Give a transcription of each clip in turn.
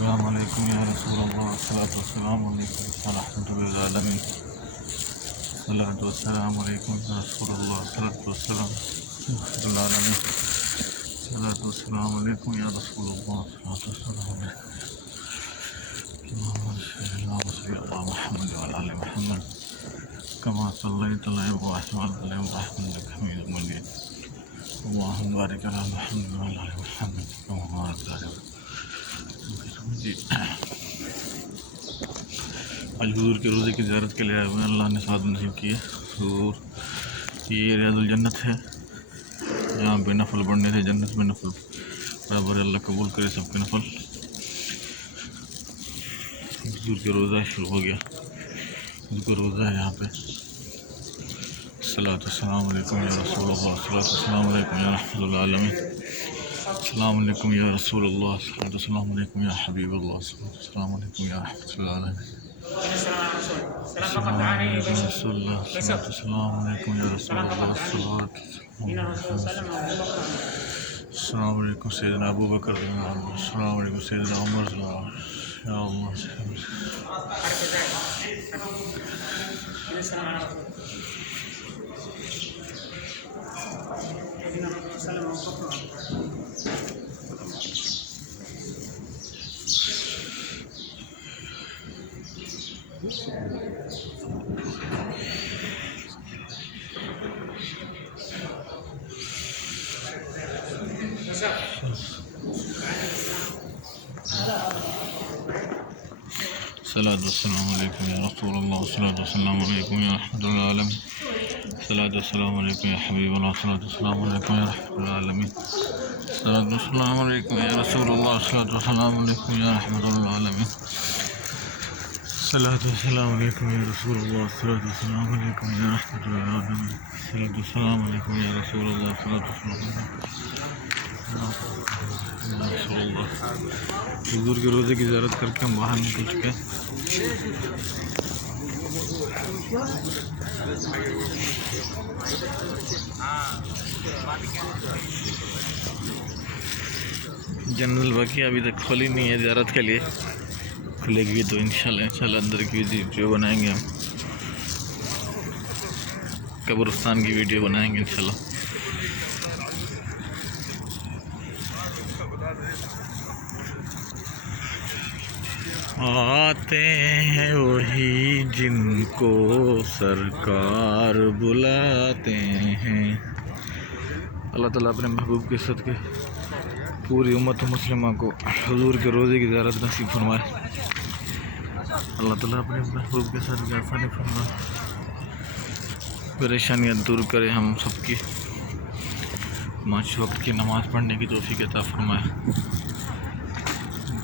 अस्सलाम वालेकुम या रसूलल्लाह अस्सलातु वस्सलामु अलैकुम या रहमतुल आलमीन अस्सलातु वस्सलामु अलैकुम या रसूलल्लाह अस्सलातु वस्सलामु रहमतुल आलमीन अस्सलातु वस्सलामु अलैकुम या रसूलल्लाह अस्सलातु वस्सलामु अलैकुम मुहम्मद व अला आलि मुहम्मद कमा सल्लैत अला इब्राहीम व अला आलि इब्राहीम इन्नका हमीदुम मजीद अल्लाहुम्मा बारिक अला मुहम्मद व अला आलि मुहम्मद कमा बारकता अला जी। आज हुजूर के रोज़े की ज़ियारत के लिए आए हुए हैं। अल्लाह ने साथ नसीब की है। हुजूर ये रियाजुल जन्नत है, यहाँ पे नफल पढ़ने से जन्नत में नफल बराबर। अल्लाह कबूल करे सबके नफल। हुजूर के रोज़ा शुरू हो गया। हुजूर का रोज़ा है यहाँ पे। अस्सलातु वस्सलामु अलैकुम या रसूलल्लाह अस्सलातु वस्सलामु अलैकुम या रहमतुल आलमीन अस्सलामु अलैकुम या रसूलल्लाह अस्सलातु वस्सलामु अलैकुम या हबीबल्लाह अस्सलातु वस्सलामु अलैकुम या रहमतुल आलमीन अस्सलामु अलैकुम या रसूलल्लाह अस्सलामु अलैकुम सैयदना अबू बकर अस्सलामु अलैकुम सैयदना उमर या अल्लाह सलातु वस्सलामु अलैकुम या रसूलल्लाह सलातु वस्सलामु अलैकुम या रहमतुल आलमीन सलातु वस्सलामु अलैकुम या हबीबल्लाह सलातु वस्सलामु अलैकुम या रहमतुल आलमीन सलातु वस्सलामु अलैकुम या रसूलल्लाह सलातु वस्सलामु अलैकुम या रहमतुल आलमीन सलातु वस्सलामु अलैकुम या रसूलल्लाह सलातु वस्सलामु अलैकुम या रहमतुल आलमीन सलातु वस्सलामु अलैकुम या रसूलल्लाह सलातु वस्सलामु अलैकुम। हुजूर के रोज़े की ज़ियारत करके हम बाहर निकल चुके हैं। जनरल बाकी अभी तक खुली नहीं है ज़ियारत के लिए। खुलेगी तो इंशाल्लाह अंदर की वीडियो बनाएंगे। हम कब्रिस्तान की वीडियो बनाएंगे इंशाल्लाह। आते हैं वही जिनको सरकार बुलाते हैं। अल्लाह ताला अपने महबूब के सदके पूरी उम्मत मुस्लिमा को हुजूर के रोज़े की ज़ियारत नसीब फरमाए। अल्लाह ताला अपने महबूब के सदके आसानी फरमाए, परेशानियाँ दूर करे, हम सबकी 5 वक्त की नमाज़ पढ़ने की तौफीक अता फरमाए,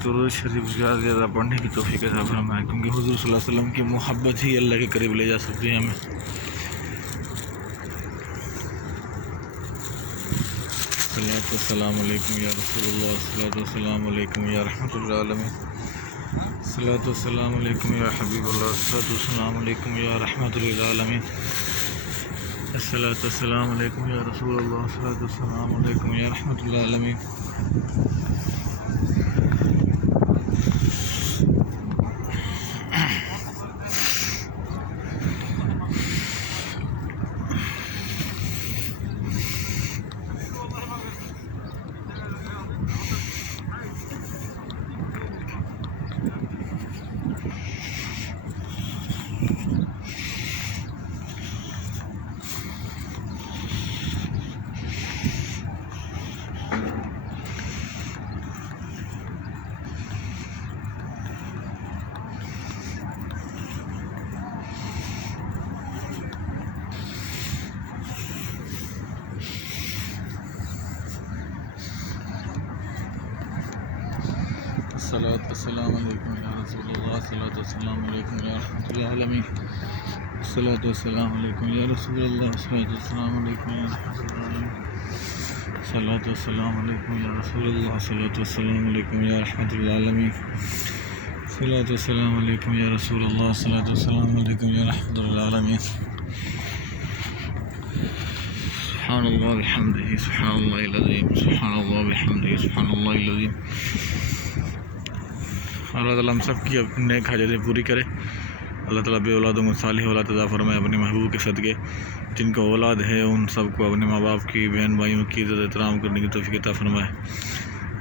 दुरूद शरीफ ज़्यादा पढ़ने की तौफीक अता फरमाए, क्योंकि हुज़ूर सल्लल्लाहु अलैहि वसल्लम की मोहब्बत ही अल्लाह के करीब ले जा सकती है हमें। सल्लल्लाहु वस्सलामु अलैकुम या रसूलल्लाह सल्लल्लाहु वस्सलामु अलैकुम या रहमतुल आलमीन सल्लल्लाहु वस्सलामु अलैकुम या हबीबल्लाह सल्लल्लाहु वस्सलामु अलैकुम या रहमतुल आलमीन अस्सलातु वस्सलामु अलैकुम या रसूलल्लाह सल्लल्लाहु वस्सलामु अलैकुम या रहमतुल आलमीन। अस्सलातु वस्सलामु अलैकुम या रसूलल्लाह सल्लल्लाहु वस्सलामु अलैकुम या रहमतुल आलमीन अस्सलातु वस्सलामु अलैकुम या रसूलल्लाह सल्लल्लाहु वस्सलामु अलैकुम या रहमतुल आलमीन अस्सलातु वस्सलामु अलैकुम या रसूलल्लाह सल्लल्लाहु वस्सलामु अलैकुम या रहमतुल आलमीन अस्सलातु वस्सलामु अलैकुम या रसूलल्लाह सल्लल्लाहु वस्सलामु अलैकुम या रहमतुल आलमीन सुब्हानल्लाह बिहम्दिही सुब्हानल्लाहिल अज़ीम सुब्हानल्लाह बिहम्दिही सुब्हानल्लाहिल अज़ीम अल्लाह ताला हम सब की नेक हाजतें पूरी करे। अल्लाह ताला बे औलादों को सालिह औलाद अता फरमाए अपने महबूब के सदक़े। जिनका औलाद है उन सबको अपने माँ बाप की, बहन भाइयों की इज़्ज़त एहतराम करने की तौफ़ीक़ अता फरमाए,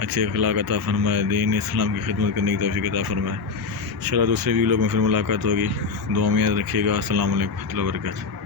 अच्छे अखलाक अता फरमाए, दीन इस्लाम की खिदमत करने की तौफ़ीक़ अता फरमाए। इंशाअल्लाह दूसरे वीडियो में फिर मुलाकात होगी। दुआ में याद रखिएगा। अस्सलामु अलैकुम व रहमतुल्लाहि व बरकातुहू।